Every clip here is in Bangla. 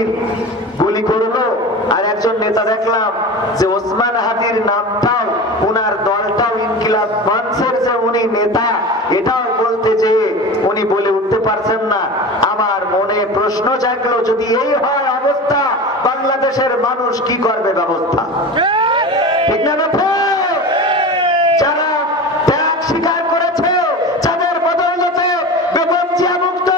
হাদির গুলি করলো, আর একজন নেতা দেখলাম যে ওসমান হাদির নামটাও উনার দলটাও ইনকিলাব মঞ্চের যে উনি নেতা এটাও বলতে যে উনি বলে উঠতে পারছেন না। আমার মনে প্রশ্ন জাগলো, যদি এই হয় অবস্থা, বাংলাদেশের মানুষ কি করবে ব্যবস্থা? ঠিক না? যারা ত্যাগ স্বীকার করেছে, যাদের বদৌলতে বেগম জিয়া মুক্ত,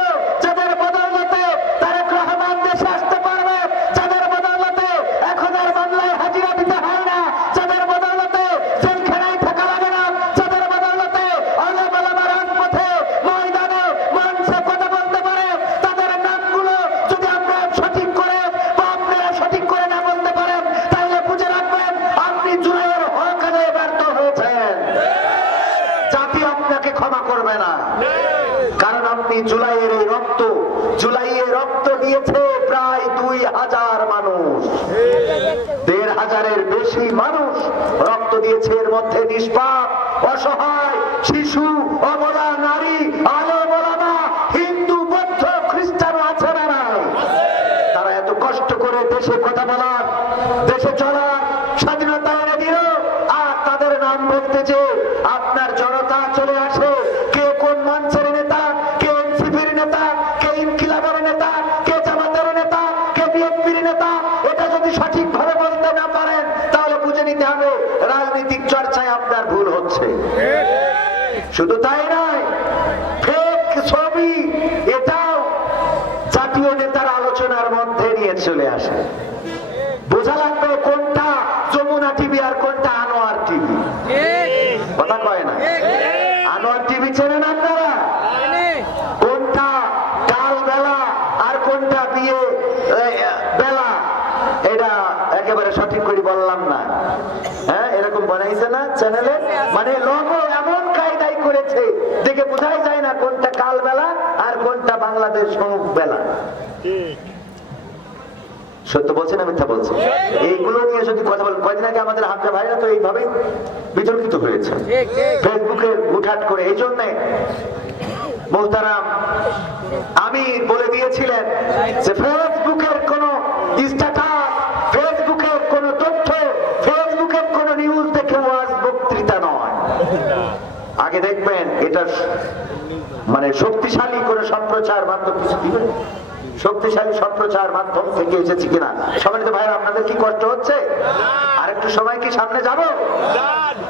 যাদের বদৌলতে তারেক রহমান দেশে আসতে পারবে, যাদের বদৌলতে এখন আর বাংলায় হাজিরা দিতে হয় না, যাদের বদৌলতে জেলখানায় থাকা লাগে না, যাদের বদৌলতে আলেম-ওলামা রাজপথে ময়দানে মঞ্চে কথা বলতে পারে, তাদের নামগুলো যদি আমরা সঠিক করে বা আপনারা সঠিক করে না বলতে পারেন, তাহলে বুঝে রাখবেন আপনি জুলাইয়ের হক আদায়ে ব্যর্থ হয়েছেন। জাতি আপনাকে ক্ষমা করবে না, কারণ আপনি জুলাইয়ের এই রক্ত, জুলাইয়ে রক্ত দিয়েছে প্রায় 2000 মানুষ, 1500-এর বেশি মানুষ রক্ত দিয়েছে। এর মধ্যে নিষ্পাপ, অসহায় শিশু, অবলা নারী, আলেম-ওলামা, হিন্দু, বৌদ্ধ, খ্রিস্টান আছে না নাই? তারা এত কষ্ট করে দেশে কথা বলার, দেশে চলার স্বাধীনতা এনে দিল, আর তাদের নাম বলতে যে আপনার জনতা চলে আসে, কে কোন মঞ্চের নেতা, কে এনসিপির নেতা, কে ইনকিলাবের নেতা, কে জামাতের নেতা, কে বিএনপির নেতা, এটা যদি সঠিকভাবে বলতে না পারেন তাহলে বুঝে নিতে হবে রাজনৈতিক চর্চায় আপনার ভুল হচ্ছে। শুধু তাই নয়, ফেক ছবি এটাও জাতীয় নেতার আলোচনার মধ্যে নিয়ে চলে আসে। বোঝা লাগবে কোনটা যমুনা টিভি আর কোনটা আনোয়ার টিভি। কথা কয় না? আনোয়ার টিভি চেনেন আপনারা? কোনটা কাল বেলা আর কোনটা বিয়ে বেলা, এটা একেবারে সঠিক করে বললাম না। হ্যাঁ, এরকম বানাইছে না চ্যানেলে, মানে লোগো এমন কায়দায় করেছে দেখে বোঝাই যায় না কোনটা কাল বেলা আর কোনটা বাংলাদেশ সমুখ বেলা। সত্য বলছে না মিথ্যা বলছে? এইগুলো নিয়ে যদি কথা বলেন, কয়েকদিন আগে আমাদের হামজা ভাইরা তো এইভাবেই বিতর্কিত হয়েছে ফেসবুকে উঠাট করে। এই জন্যে মোহতারাম আমি বলে দিয়েছিলেন যে ফেসবুকের কোন স্ট্যাটাস, ফেসবুকের কোন তথ্য, ফেসবুকের কোন নিউজ দেখে ওয়াজ বক্তৃতা নয়। আগে দেখবেন এটা মানে শক্তিশালী করে সম্প্রচার মাধ্যম কিছু দিবেন, শক্তিশালী সম্প্রচার মাধ্যম থেকে এসেছে কিনা। সম্মানিত ভাইরা, আপনাদের কি কষ্ট হচ্ছে? আরেকটু সময় কি সামনে যাব?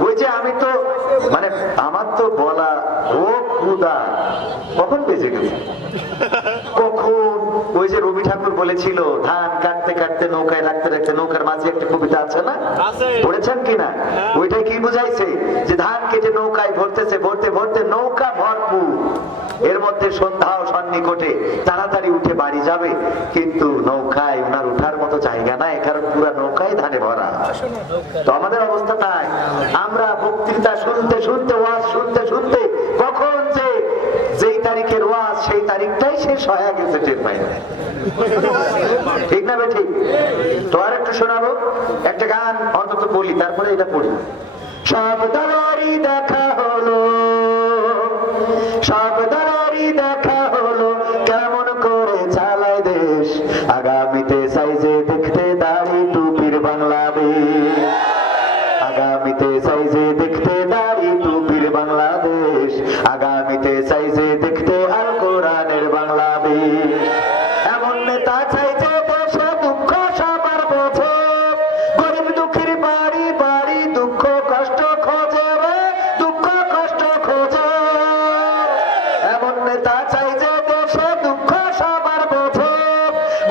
ওই যে আমি তো মানে আমার তো বলা ও খুদা কখন বেজে গেছে, কখন ওই যে রবি ঠাকুর বলেছিল ধান কাটতে কাটতে নৌকায় রাখতে রাখতে, নৌকার মাঝে একটা কবিতা আছে না, পড়েছেন কিনা? ওইটাই কি বুঝাইছে যে ধান কেটে নৌকায় ভরতেছে, ভরতে ভরতে নৌকা ভরপুর, এর মধ্যে সন্ধ্যা ও সন্নিকটে তাড়াতাড়ি উঠে বাড়ি যাবে, কিন্তু নৌকায় ওনার উঠার মতো জায়গা নাই, কারণ পুরো নৌকায় ধানে ভরা। তো আমাদের অবস্থা তাই, আমরা বক্তৃতা শুনতে শুনতে, ওয়াজ শুনতে শুনতে কখন যে যেই তারিখের ওয়াজ সেই তারিখটাই শেষ হয়ে গেছে টের পাই না। ঠিক না ঠিক? তো আর একটু শোনাবো, একটা গান অন্তত বলি, তারপরে এটা পড়ি। সব দলেরই দেখা হলো, সব দলেরই দেখা হলো, কেমন করে চালায় দেশ, আগামীতে সাইজে দেখতে দাড়ি টুপির বাংলাদেশ, আগামীতে সাইজে দেখতে দাড়ি টুপির বাংলাদেশ, আগামীতে সাইজে দেখতে আল কোরআনের বাংলাদেশ। এমন নেতা চাইতে দেশে দুঃখ সবার বোঝে, গরিব দুঃখীর বাড়ি বাড়ি দুঃখ কষ্ট খোঁজে রে, দুঃখ কষ্ট খোঁজে। এমন নেতা চাই যে দেশে দুঃখ সবার বোঝে,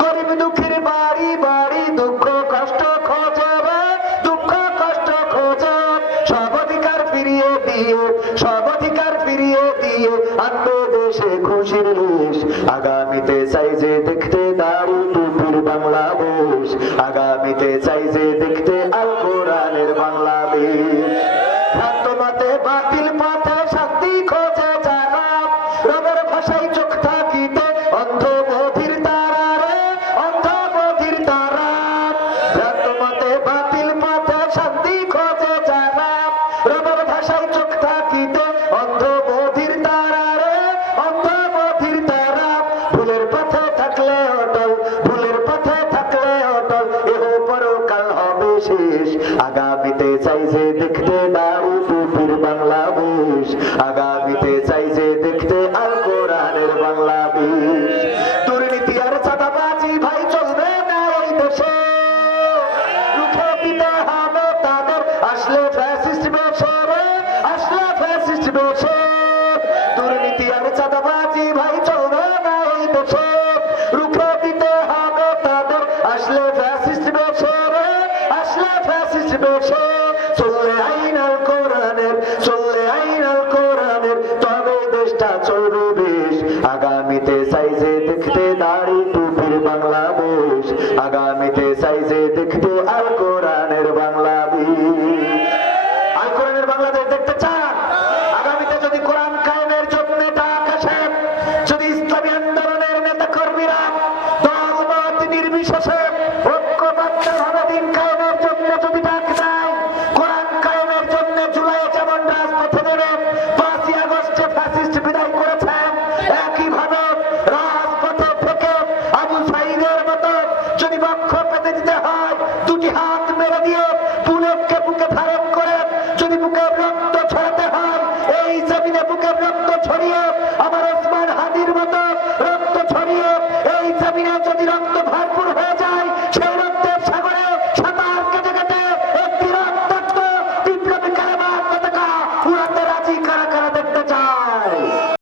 গরিব দুঃখীর বাড়ি বাড়ি দুঃখ কষ্ট খোঁজে রে, দুঃখ কষ্ট খোঁজে। সব অধিকার ফিরিয়ে দিয়ে, সব অধিকার ফিরিয়ে দিয়ে আনবে দেশে খুশির দেশ, আগামীতে চাই যে দেখতে দাড়ি টুপির বাংলাদেশ, আগামীতে চাই যে দেখতে আল কোরআনের বাংলাদেশ। ভ্রান্ত মতে বাতিল পথে শান্তি খোঁজে যারা, রবের ভাষায় চোখ থাকিতে অন্ধ বধির তারা রে, অন্ধ বধির তারা। ভ্রান্ত মতে বাতিল পথে শান্তি খোঁজে যারা, রবের ভাষায় চোখ থাকিতে অন্ধ বধির তারা রে, অন্ধ বধির তারা। ভুলের পথে থাকলে অটল, ভুলের পথে বেশে চললে আইন আল কোরআনের, চললে আইন আল কোরআনের, তবে দেশটা চলবে বেশ। আগামীতে সাইজে দেখতে দাড়ি টুপির বাংলাদেশ, আগামীতে সাইজে দেখতে আল কোরআনের বাংলাদেশ। আল কোরআনের বাংলাদেশ দেখতে চান? আগামীতে যদি কোরআন কায়েমের জন্য ডাক আসে, যদি ইসলামী আন্দোলনের নেতা কর্মীরা দলমত নির্বিশেষে ঐক্যবদ্ধভাবে দিন কায়েমের জন্য যদি ডাক দেয়, কোরআন কায়েমের জন্য জুলাই যেমন রাজপথে নেমে 5ই আগস্টে ফ্যাসিস্ট বিদায় করেছেন, একইভাবে রাজপথে থেকে আবু সাঈদের মতো যদি বক্ষ পেতে দিতে হয়, দুটি হাত মেরে দিয়ে বুলেটকে বুকে ধারণ করে যদি বুকের রক্ত ছড়াতে হয়, এই জমিনে বুকের রক্ত ছড়িয়ে আমার ওসমান হাদির মতো রক্ত ছড়িয়ে এই জমিনে যদি রক্ত ভরপুর